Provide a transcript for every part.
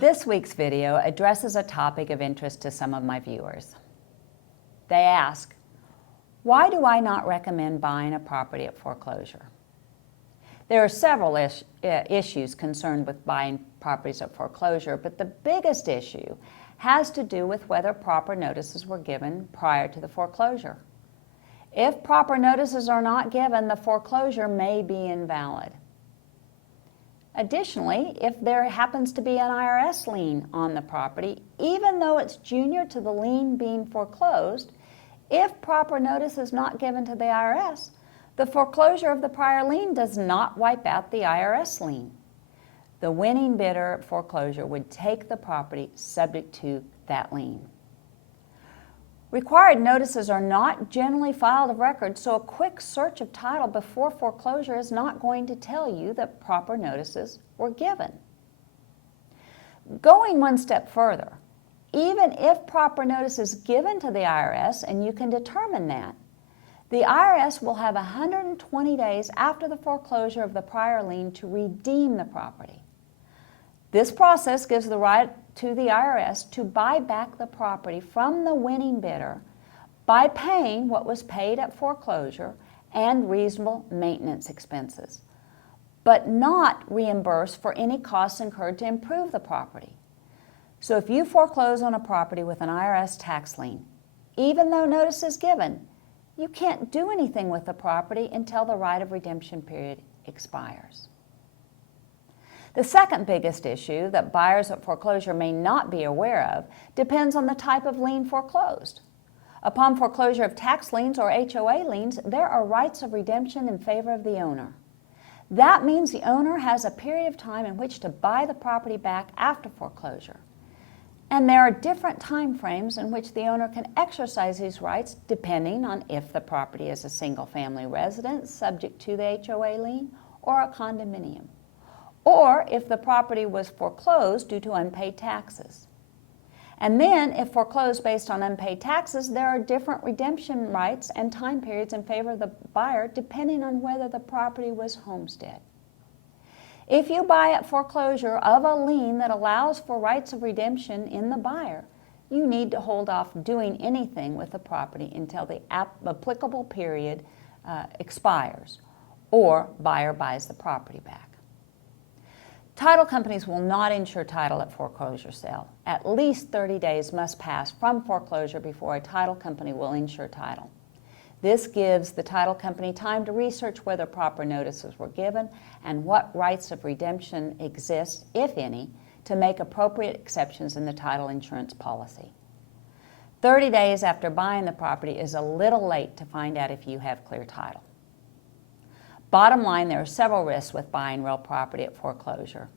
This week's video addresses a topic of interest to some of my viewers. They ask, why do I not recommend buying a property at foreclosure? There are several issues concerned with buying properties at foreclosure, but the biggest issue has to do with whether proper notices were given prior to the foreclosure. If proper notices are not given, the foreclosure may be invalid. Additionally, if there happens to be an IRS lien on the property, even though it's junior to the lien being foreclosed, if proper notice is not given to the IRS, the foreclosure of the prior lien does not wipe out the IRS lien. The winning bidder at foreclosure would take the property subject to that lien. Required notices are not generally filed of record, so a quick search of title before foreclosure is not going to tell you that proper notices were given. Going one step further, even if proper notice is given to the IRS, and you can determine that, the IRS will have 120 days after the foreclosure of the prior lien to redeem the property. This process gives the right to the IRS to buy back the property from the winning bidder by paying what was paid at foreclosure and reasonable maintenance expenses, but not reimburse for any costs incurred to improve the property. So if you foreclose on a property with an IRS tax lien, even though notice is given, you can't do anything with the property until the right of redemption period expires. The second biggest issue that buyers at foreclosure may not be aware of depends on the type of lien foreclosed. Upon foreclosure of tax liens or HOA liens, there are rights of redemption in favor of the owner. That means the owner has a period of time in which to buy the property back after foreclosure. And there are different time frames in which the owner can exercise these rights depending on if the property is a single-family residence subject to the HOA lien or a condominium, or if the property was foreclosed due to unpaid taxes. And then, if foreclosed based on unpaid taxes, there are different redemption rights and time periods in favor of the buyer depending on whether the property was homestead. If you buy at foreclosure of a lien that allows for rights of redemption in the buyer, you need to hold off doing anything with the property until the applicable period expires or buyer buys the property back. Title companies will not insure title at foreclosure sale. At least 30 days must pass from foreclosure before a title company will insure title. This gives the title company time to research whether proper notices were given and what rights of redemption exist, if any, to make appropriate exceptions in the title insurance policy. 30 days after buying the property is a little late to find out if you have clear title. Bottom line, there are several risks with buying real property at foreclosure.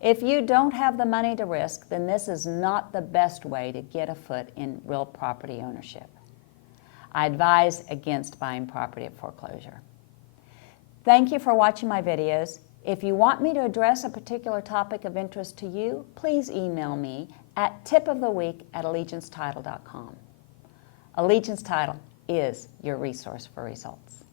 If you don't have the money to risk, then this is not the best way to get a foot in real property ownership. I advise against buying property at foreclosure. Thank you for watching my videos. If you want me to address a particular topic of interest to you, please email me at tipoftheweek@allegiancetitle.com. Allegiance Title is your resource for results.